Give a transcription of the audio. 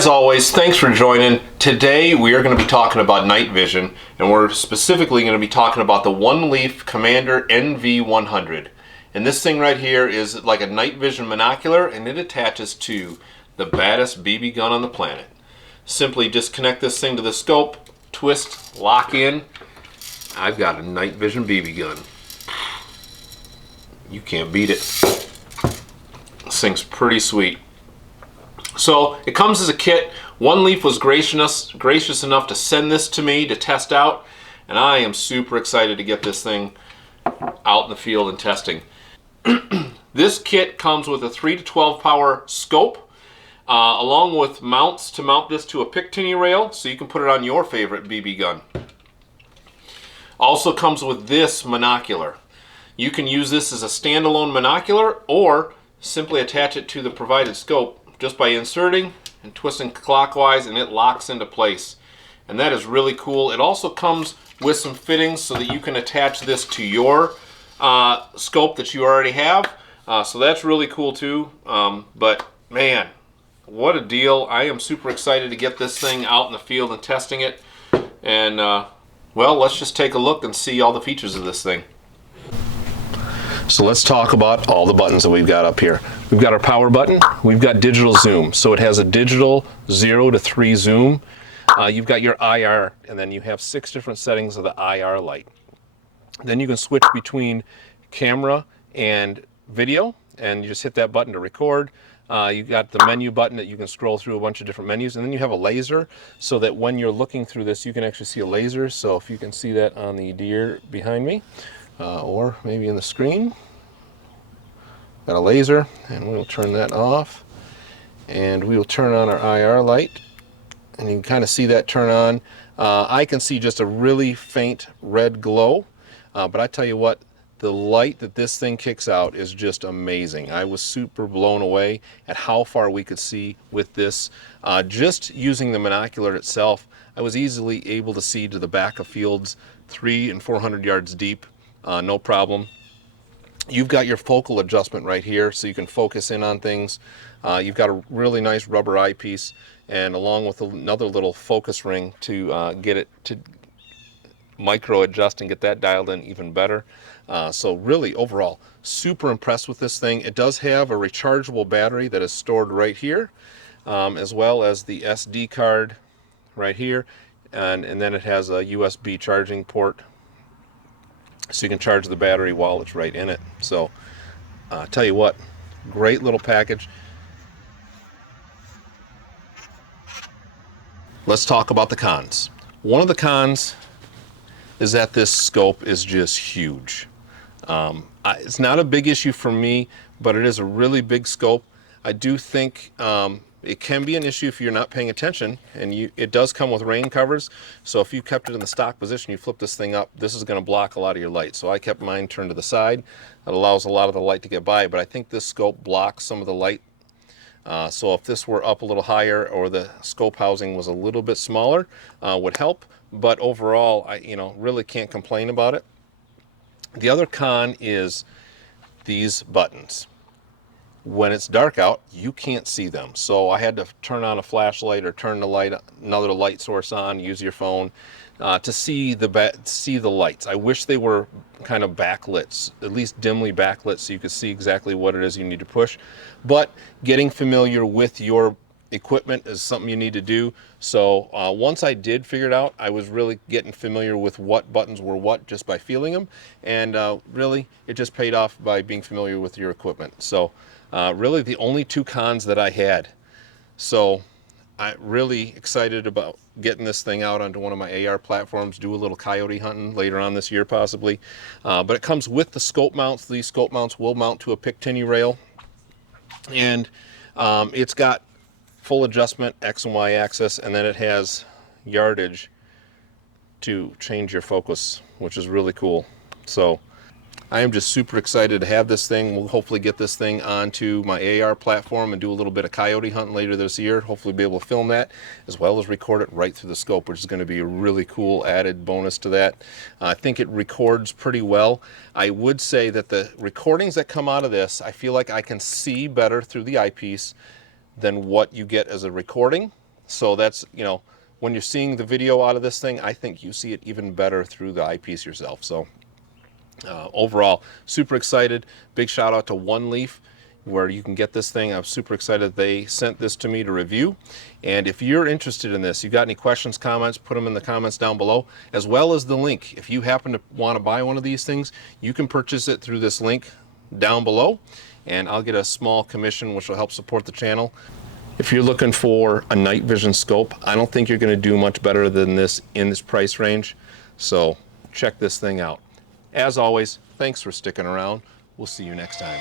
As always, thanks for joining. Today we are going to be talking about night vision, and we're specifically going to be talking about the one-leaf Commander NV100. And this thing right here is like a night vision monocular, and it attaches to the baddest BB gun on the planet. Simply disconnect this thing to the scope, twist, lock in. I've got a night vision BB gun. You can't beat it. This thing's pretty sweet. So it comes as a kit. One Leaf was gracious enough to send this to me to test out, and I am super excited to get this thing out in the field and testing. This kit comes with a 3 to 12 power scope, along with mounts to mount this to a Picatinny rail so you can put it on your favorite BB gun. Also comes with this monocular. You can use this as a standalone monocular or simply attach it to the provided scope just by inserting and twisting clockwise, and it locks into place. And that is really cool. It also comes with some fittings so that you can attach this to your scope that you already have. So that's really cool too. But man, what a deal. I am super excited to get this thing out in the field and testing it. And well, let's just take a look and see all the features of this thing. So let's talk about all the buttons that we've got up here. We've got our power button. We've got digital zoom. So it has a digital 0 to 3 zoom. You've got your IR, and then you have 6 different settings of the IR light. Then you can switch between camera and video, and you just hit that button to record. You've got the menu button that you can scroll through a bunch of different menus, and then you have a laser so that when you're looking through this, you can actually see a laser. So if you can see that on the deer behind me, or maybe in the screen, got a laser, and we'll turn that off, and we will turn on our IR light, and you can kind of see that turn on. I can see just a really faint red glow, but I tell you what, the light that this thing kicks out is just amazing. I was super blown away at how far we could see with this. Just using the monocular itself, I was easily able to see to the back of fields 300 and 400 yards deep. No problem. You've got your focal adjustment right here, so you can focus in on things. You've got a really nice rubber eyepiece, and along with another little focus ring to get it to micro adjust and get that dialed in even better. So really, overall, super impressed with this thing. It does have a rechargeable battery that is stored right here, as well as the SD card right here, and then it has a USB charging port, so you can charge the battery while it's right in it. So tell you what, great little package. Let's talk about the cons. One of the cons is that this scope is just huge. It's not a big issue for me, but it is a really big scope. I do think it can be an issue if you're not paying attention, and it does come with rain covers. So if you kept it in the stock position, you flip this thing up, this is going to block a lot of your light. So I kept mine turned to the side. That allows a lot of the light to get by, but I think this scope blocks some of the light. So if this were up a little higher, or the scope housing was a little bit smaller, would help. But overall, I really can't complain about it. The other con is these buttons. When it's dark out, you can't see them. So I had to turn on a flashlight or turn another light source on, use your phone to see the lights. I wish they were kind of backlit, at least dimly backlit, so you could see exactly what it is you need to push. But getting familiar with your equipment is something you need to do. So once I did figure it out, I was really getting familiar with what buttons were what just by feeling them, and really it just paid off by being familiar with your equipment. So really the only two cons that I had. So I'm really excited about getting this thing out onto one of my AR platforms, do a little coyote hunting later on this year possibly. But it comes with the scope mounts. These scope mounts will mount to a Picatinny rail, and it's got full adjustment, X and Y axis, and then it has yardage to change your focus, which is really cool. So I am just super excited to have this thing. We'll hopefully get this thing onto my AR platform and do a little bit of coyote hunting later this year. Hopefully be able to film that as well as record it right through the scope, which is going to be a really cool added bonus to that. I think it records pretty well. I would say that the recordings that come out of this, I feel like I can see better through the eyepiece than what you get as a recording. So that's, you know, when you're seeing the video out of this thing, I think you see it even better through the eyepiece yourself. So overall, super excited. Big shout out to One Leaf, where you can get this thing. I'm super excited they sent this to me to review. And if you're interested in this, you got any questions, comments, put them in the comments down below, as well as the link. If you happen to want to buy one of these things, you can purchase it through this link down below, and I'll get a small commission, which will help support the channel. If you're looking for a night vision scope, I don't think you're going to do much better than this in this price range. So check this thing out. As always, thanks for sticking around. We'll see you next time.